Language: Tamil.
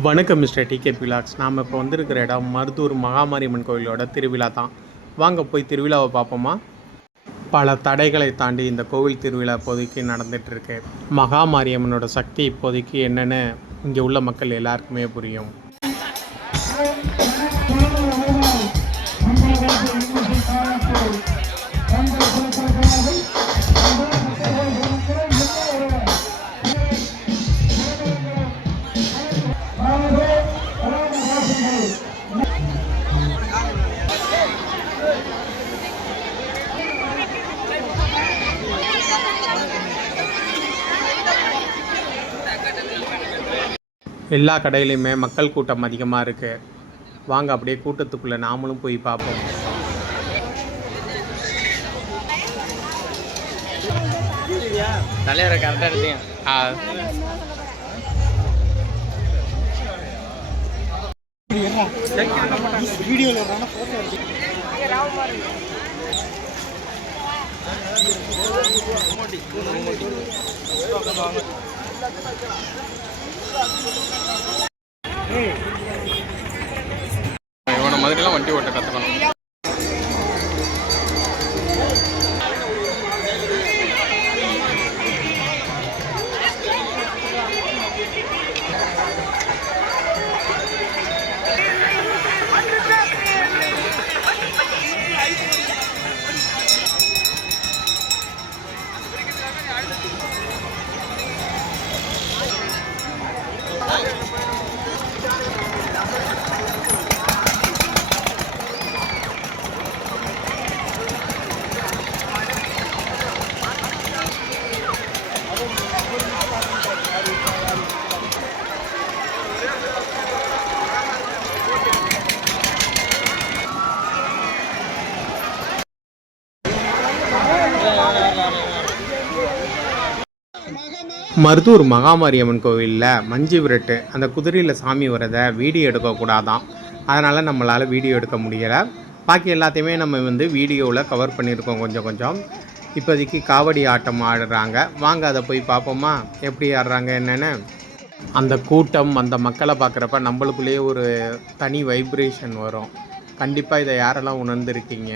வணக்கம் மிஸ்டர் டிகே விலாக்ஸ். நாம் இப்போ வந்திருக்கிற இடம் மருதூர் மகாமாரியம்மன் கோவிலோட திருவிழா தான். வாங்க போய் திருவிழாவை பார்ப்போமா. பல தடைகளை தாண்டி இந்த கோவில் திருவிழா இப்போதைக்கு நடந்துகிட்ருக்கு. மகாமாரியம்மனோட சக்தி இப்போதைக்கு என்னென்னு இங்கே உள்ள மக்கள் எல்லாருக்குமே புரியும். எல்லா கடையிலையுமே மக்கள் கூட்டம் அதிகமாக இருக்குது. வாங்க அப்படியே கூட்டத்துக்குள்ளே நாமளும் போய் பார்ப்போம். தலைவரை கரெக்டாக எடுத்தீங்க. இவனை மாதிரிலாம் வண்டி ஓட்ட கற்றுக்கணும். மருதூர் மகாமாரியம்மன் கோவிலில் மஞ்சு விரட்டு அந்த குதிரையில் சாமி வரதை வீடியோ எடுக்கக்கூடாதான். அதனால் நம்மளால் வீடியோ எடுக்க முடியலை. பாக்கி எல்லாத்தையுமே நம்ம வீடியோவில் கவர் பண்ணியிருக்கோம் கொஞ்சம். இப்போதைக்கு காவடி ஆட்டம் ஆடுறாங்க. வாங்க அதை போய் பார்ப்போமா, எப்படி ஆடுறாங்க என்னென்னு. அந்த கூட்டம் அந்த மக்களை பார்க்குறப்ப நம்மளுக்குள்ளேயே ஒரு தனி வைப்ரேஷன் வரும். கண்டிப்பாக இதை யாரெல்லாம் உணர்ந்துருக்கீங்க?